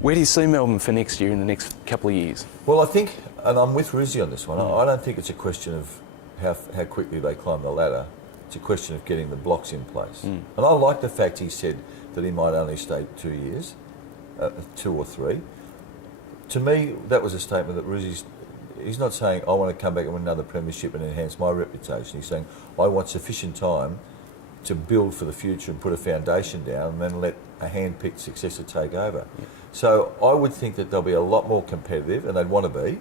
Where do you see Melbourne for next year, in the next couple of years? Well, I think, and I'm with Rizzy on this one, I don't think it's a question of how quickly they climb the ladder. It's a question of getting the blocks in place. And I like the fact he said that he might only stay 2 years, 2 or 3. To me, that was a statement that he's not saying, I want to come back and win another premiership and enhance my reputation. He's saying, I want sufficient time to build for the future and put a foundation down and then let a hand-picked successor take over. Yeah. So I would think that they'll be a lot more competitive, and they'd want to be.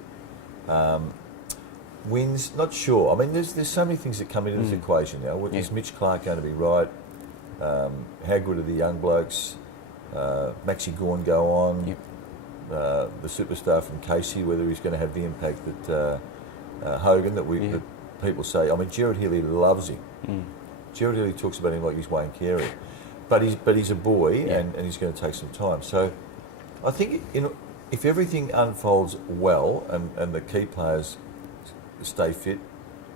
Wins, not sure. I mean, there's so many things that come into this equation now. Is Mitch Clark going to be right? How good are the young blokes? Maxi Gawn go on? Yep. The superstar from Casey, whether he's going to have the impact that Hogan, that people say. I mean, Gerard Healy loves him. Gerard Healy talks about him like he's Wayne Carey. But he's a boy, and he's going to take some time. So I think if everything unfolds well and the key players stay fit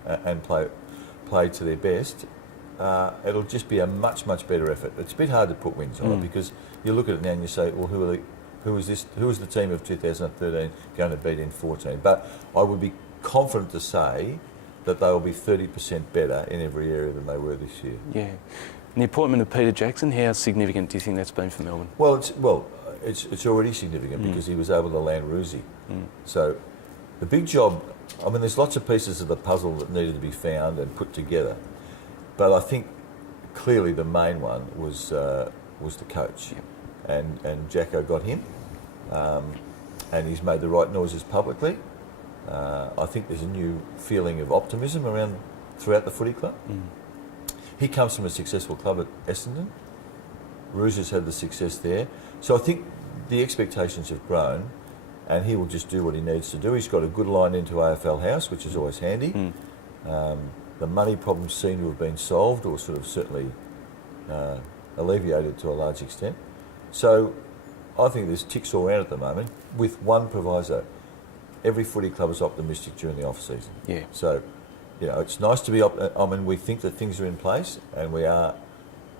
and play to their best, it'll just be a much better effort. It's a bit hard to put wins on it, because you look at it now and you say, well, who is the team of 2013 going to beat in 14? But I would be confident to say that they will be 30% better in every area than they were this year. Yeah. And the appointment of Peter Jackson, how significant do you think that's been for Melbourne? Well, it's already significant because he was able to land Ruzi. So the big job, I mean, there's lots of pieces of the puzzle that needed to be found and put together, but I think clearly the main one was the coach. Yep. And Jacko got him, and he's made the right noises publicly. I think there's a new feeling of optimism throughout the footy club. He comes from a successful club at Essendon. Rouge has had the success there. So I think the expectations have grown, and he will just do what he needs to do. He's got a good line into AFL House, which is always handy. The money problems seem to have been solved, or sort of certainly alleviated to a large extent. So I think there's ticks all around at the moment, with one proviso. Every footy club is optimistic during the off-season. Yeah. So, it's nice to be we think that things are in place, and we are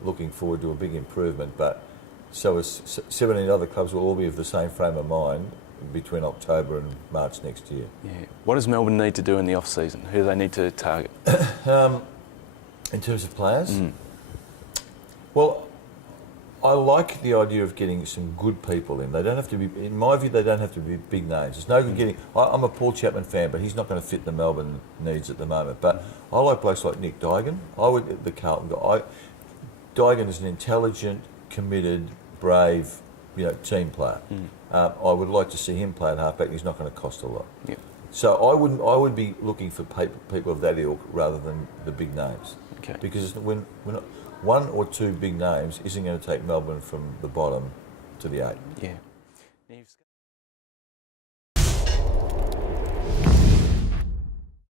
looking forward to a big improvement, but so as 17 other clubs will all be of the same frame of mind between October and March next year. Yeah. What does Melbourne need to do in the off-season? Who do they need to target? In terms of players? Well, I like the idea of getting some good people in. They don't have to be, in my view, they don't have to be big names. It's no good getting. I'm a Paul Chapman fan, but he's not going to fit the Melbourne needs at the moment. But I like blokes like Nick Duigan. The Carlton guy. Duigan is an intelligent, committed, brave, team player. I would like to see him play at halfback. He's not going to cost a lot. Yep. So I would be looking for people of that ilk rather than the big names. Okay. Because we're not. One or two big names isn't going to take Melbourne from the bottom to the 8. Yeah.